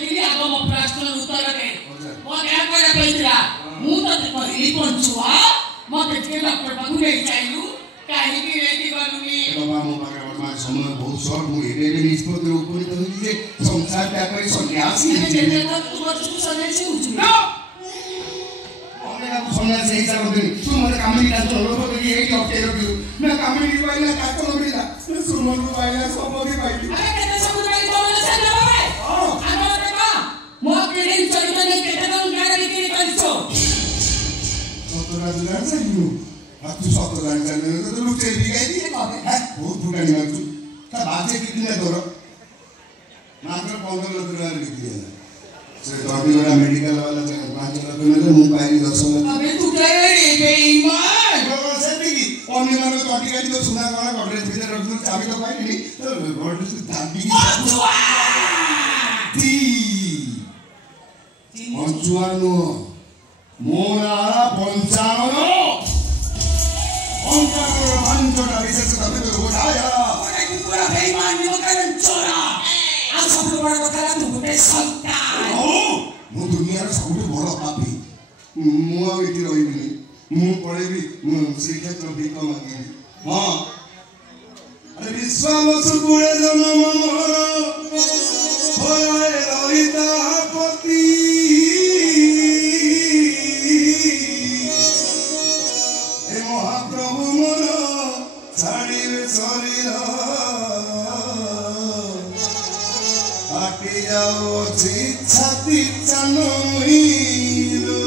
देखिली आगो म प्रश्न उत्तर दे म क्या करे पहिला मु त कहली पन्छुआ म के डॉक्टर बाबू ले जाइलु काहे कि रेडी गलुनी बाबा म पाके वर्तमान समय बहुत शॉर्ट मु हेरे निष्पत्ति उपनीत होई जे संसार त्यागै सन्यासी जेते त तु बच्चु सन्यासी हुछु न अनेक सन्यासी हिसाब गर्दै तु मलाई कामनी डाक्टर हो कि यही डॉक्टर हो मैं कामनी पाइला डाक्टर हो मिला सुमन पाइला सबोदी पाइली अरे केते सबोदी पाइली बोले छ न बाबा आमा रे म केले चरितने केते न गाडी के करिसो सतरा जुलाई चाहियो तू सतरा जुलाई तो लोग चेरी गई थी है बहुत फुटानी मारछु ता बाजे कितने दर मात्र 15 लाख रुपया लिखी है से डॉक्टर वाला मेडिकल वाला 5 लाख में मु पाइली 10 लाख अबे तू क्या रे बेईमान बाबा से भी अन्य मानो टॉटी गाड़ी तो सुना वाला गॉड्रेज भीतर रख दो चाबी तो पाई नहीं तो गॉड्रेज दाबी ती पंचुआनो मोरा पंचानो अंकार अंजोड़ा विशेष तब तो उठाया अरे तू पूरा बेईमान नहीं कर चोरा आ सब बड़ा कथा तू गुटे सत्ता ओ मु दुनिया रे सबसे बड़ा पापी मु आ इति रहिबिनी मु पळेबी श्री क्षेत्र भीख मांगी हां अरे विश्वाम सुपुरे जन्म मोर होय रहिता पति हे महाप्रभु मोर छाड़िबे शरीर आके जाओ छी छाती चनोइलो